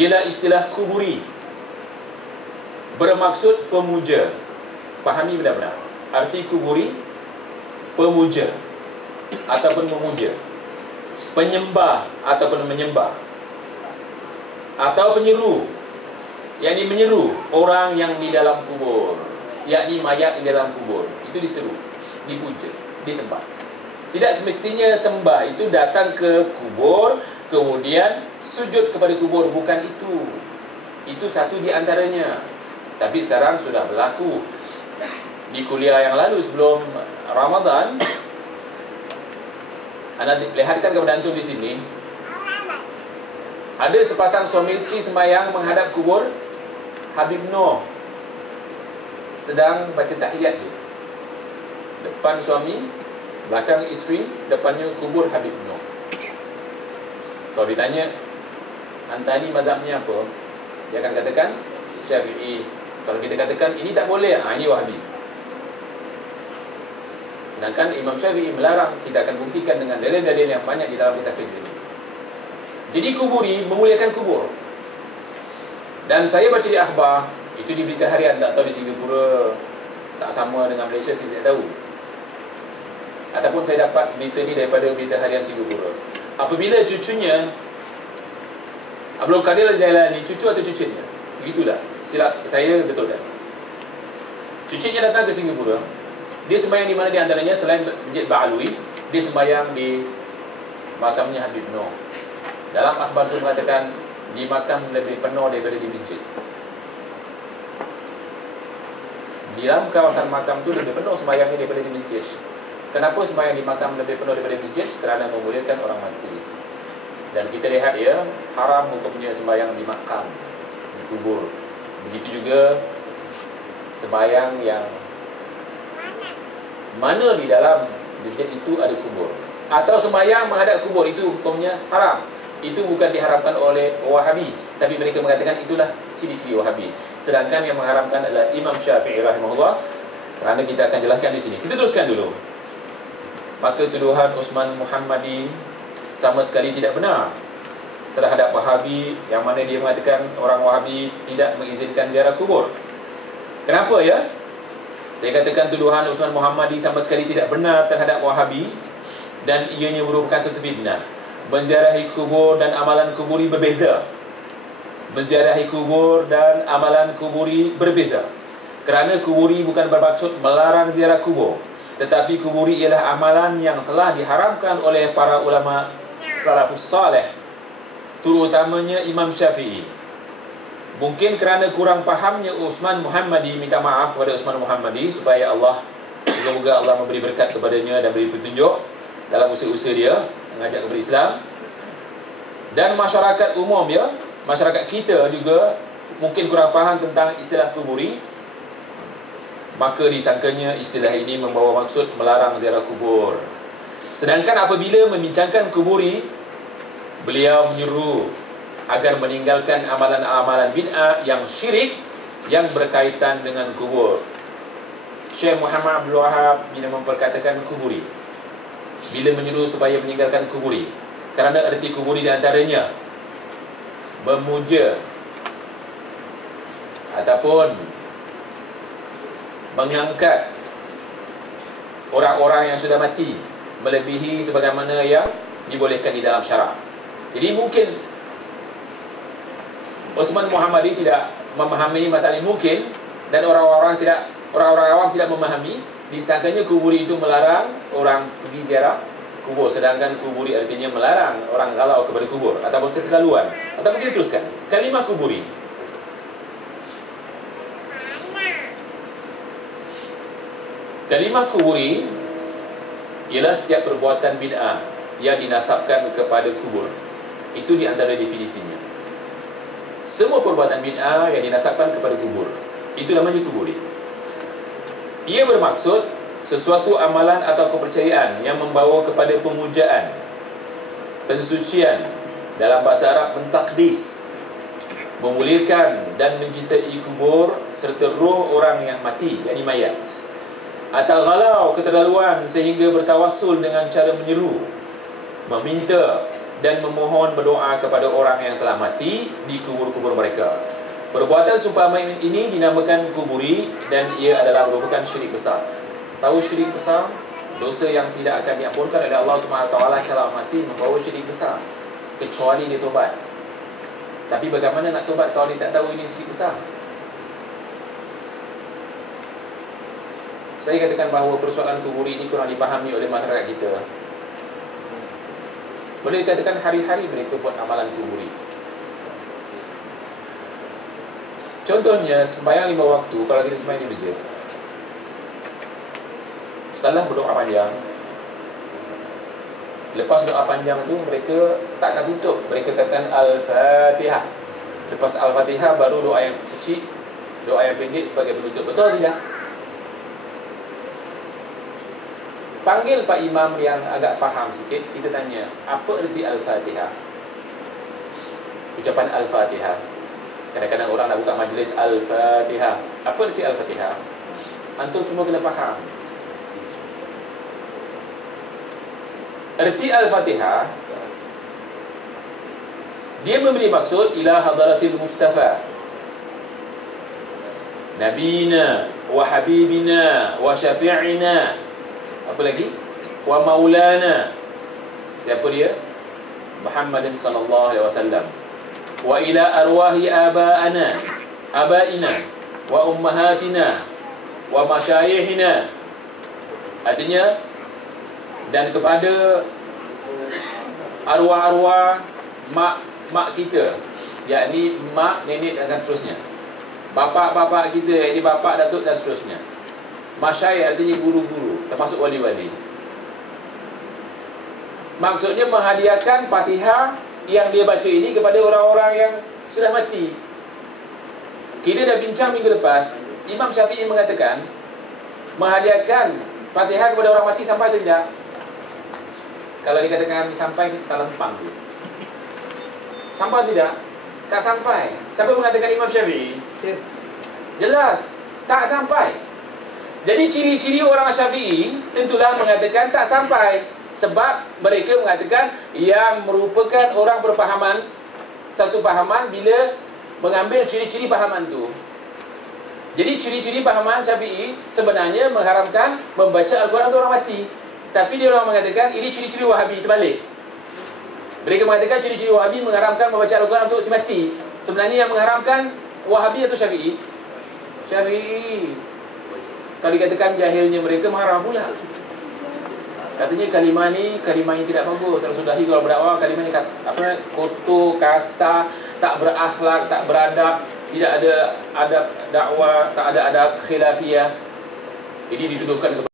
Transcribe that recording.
ialah istilah kuburi. Bermaksud pemuja. Pahami benar-benar. Arti kuburi pemuja ataupun memuja. Penyembah ataupun menyembah. Atau penyeru. Yakni menyeru orang yang di dalam kubur. Yakni mayat di dalam kubur. Itu diseru dipuja disembah. Tidak semestinya sembah itu datang ke kubur kemudian sujud kepada kubur bukan itu. Itu satu di antaranya. Tapi sekarang sudah berlaku. Di kuliah yang lalu sebelum Ramadan anda lihatkan kepada antum di sini. Ada sepasang suami isteri sembahyang menghadap kubur Habib Noh. Sedang baca tahiyat tu. Depan suami, belakang isteri, depannya kubur Habib Noh. Kalau ditanya, anta ni mazhabnya apa? Dia akan katakan, Syafi'i. Kalau kita katakan, ini tak boleh, ha, ini Wahabi. Sedangkan Imam Syafi'i melarang, kita akan buktikan dengan dalil-dalil yang banyak di dalam kitab ini. Jadi kuburi memuliakan kubur. Dan saya baca di akhbar, itu di berita harian, tak tahu di Singapura tak sama dengan Malaysia, saya tidak tahu. Ataupun saya dapat berita ni daripada berita harian Singapura. Apabila cucunya, Abdul Qadir jalan ni, cucu atau cucunya? Begitulah. Silap saya betul tak? Cucunya datang ke Singapura. Dia sembahyang di mana di antaranya selain Masjid Ba'alwi, dia sembahyang di makamnya Habib Noh. Dalam akhbar itu mengatakan di makam lebih penuh daripada di masjid. Di dalam kawasan makam itu lebih penuh sembahyangnya daripada di masjid. Kenapa sembahyang di makam lebih penuh daripada masjid? Kerana memuliakan orang mati. Dan kita lihat ya, haram untuk punya sembahyang di makam, di kubur. Begitu juga sembahyang yang mana di dalam masjid itu ada kubur. Atau sembahyang menghadap kubur itu hukumnya haram. Itu bukan diharamkan oleh Wahabi. Tapi mereka mengatakan itulah ciri-ciri Wahabi. Sedangkan yang mengharamkan adalah Imam Syafi'i rahimahullah. Kerana kita akan jelaskan di sini. Kita teruskan dulu. Maka tuduhan Osman Muhammadi sama sekali tidak benar terhadap Wahabi yang mana dia mengatakan orang Wahabi tidak mengizinkan ziarah kubur kenapa ya saya katakan tuduhan Osman Muhammadi sama sekali tidak benar terhadap Wahabi dan ianya merupakan satu fitnah menziarahi kubur dan amalan kuburi berbeza. Menziarahi kubur dan amalan kuburi berbeza. Kerana kuburi bukan bermaksud melarang ziarah kubur, tetapi kuburi ialah amalan yang telah diharamkan oleh para ulama salafus salih, terutamanya Imam Syafi'i. Mungkin kerana kurang fahamnya Utsman Muhammadi minta maaf kepada Utsman Muhammadi supaya Allah semoga Allah memberi berkat kepadanya dan beri petunjuk dalam usaha-usaha dia mengajak kepada Islam. Dan masyarakat umum ya masyarakat kita juga mungkin kurang faham tentang istilah kuburi. Maka disangkanya istilah ini membawa maksud melarang ziarah kubur sedangkan apabila membincangkan kuburi beliau menyuruh agar meninggalkan amalan-amalan bid'ah yang syirik yang berkaitan dengan kubur. Syekh Muhammad Abdul Wahab bila memperkatakan kuburi bila menyuruh supaya meninggalkan kuburi kerana erti kuburi di antaranya memuja ataupun mengangkat orang-orang yang sudah mati melebihi sebagaimana yang dibolehkan di dalam syarak. Jadi mungkin Osman Muhammadi tidak memahami masalah ini mungkin dan orang-orang tidak orang-orang awam tidak memahami disangkanya kubur itu melarang orang pergi ziarah kubur sedangkan kuburi artinya melarang orang galau kepada kubur ataupun keterlaluan ataupun kita teruskan kalimah kuburi kalimah kuburi ialah setiap perbuatan bid'ah yang dinasabkan kepada kubur. Itu di antara definisinya. Semua perbuatan bid'ah yang dinasabkan kepada kubur itu namanya kuburi. Ia bermaksud sesuatu amalan atau kepercayaan yang membawa kepada pemujaan, pensucian dalam bahasa Arab mentakdis, memulihkan dan mencintai kubur serta roh orang yang mati, yakni mayat. Atau galau keterlaluan sehingga bertawassul dengan cara menyeru, meminta dan memohon berdoa kepada orang yang telah mati di kubur-kubur mereka. Perbuatan sumpah ini dinamakan kuburi dan ia adalah merupakan syirik besar. Tahu syirik besar? Dosa yang tidak akan diampunkan oleh Allah SWT kalau mati membawa syirik besar. Kecuali dia tobat. Tapi bagaimana nak tobat kalau dia tak tahu ini syirik besar? Saya katakan bahawa persoalan kuburi ini kurang dipahami oleh masyarakat kita. Boleh dikatakan hari-hari mereka buat amalan kuburi. Contohnya, sembahyang lima waktu, kalau kita sembahyang di masjid. Setelah berdoa panjang, lepas doa panjang tu mereka tak nak tutup. Mereka katakan Al-Fatihah. Lepas Al-Fatihah baru doa yang kecil, doa yang pendek sebagai penutup. Betul tidak? Panggil Pak Imam yang agak faham sikit Kita tanya Apa erti Al-Fatihah? Ucapan Al-Fatihah. Kadang-kadang orang nak buka majlis Al-Fatihah. Apa erti Al-Fatihah? Antum semua kena faham. Erti Al-Fatihah Dia memberi maksud Ila hadaratil Mustafa. Nabina Wa Habibina Wa Syafi'ina apa lagi? Wa maulana. Siapa dia? Muhammad sallallahu alaihi wasallam. Wa ila arwahi abaana abaina wa ummahatina wa masyayihina. Artinya dan kepada arwah-arwah mak mak kita yakni mak nenek dan seterusnya. Bapa-bapa kita yakni bapa datuk dan seterusnya. Masyayikh artinya guru-guru Termasuk wali-wali. Maksudnya menghadiahkan patihah Yang dia baca ini kepada orang-orang yang Sudah mati. Kita dah bincang minggu lepas Imam Syafi'i mengatakan Menghadiahkan patihah kepada orang mati Sampai atau tidak? Kalau dikatakan sampai Tak lempang tu Sampai tidak? Tak sampai. Siapa mengatakan Imam Syafi'i? Ya. Jelas Tak sampai jadi ciri-ciri orang Syafi'i tentulah mengatakan tak sampai sebab mereka mengatakan yang merupakan orang berpahaman satu pahaman bila mengambil ciri-ciri pahaman itu. Jadi ciri-ciri pahaman Syafi'i sebenarnya mengharamkan membaca Al-Quran untuk orang mati. Tapi dia orang mengatakan ini ciri-ciri Wahabi terbalik. Mereka mengatakan ciri-ciri Wahabi mengharamkan membaca Al-Quran untuk si mati. Sebenarnya yang mengharamkan Wahabi atau Syafi'i? Syafi'i. Kalau dikatakan jahilnya mereka marah pula. Katanya kalimah ni kalimah yang tidak bagus. Rasulullahi kalau berdakwah kalimah ni apa kotor, kasar, tak berakhlak, tak beradab, tidak ada adab dakwah, tak ada adab khilafiyah. Ini dituduhkan kepada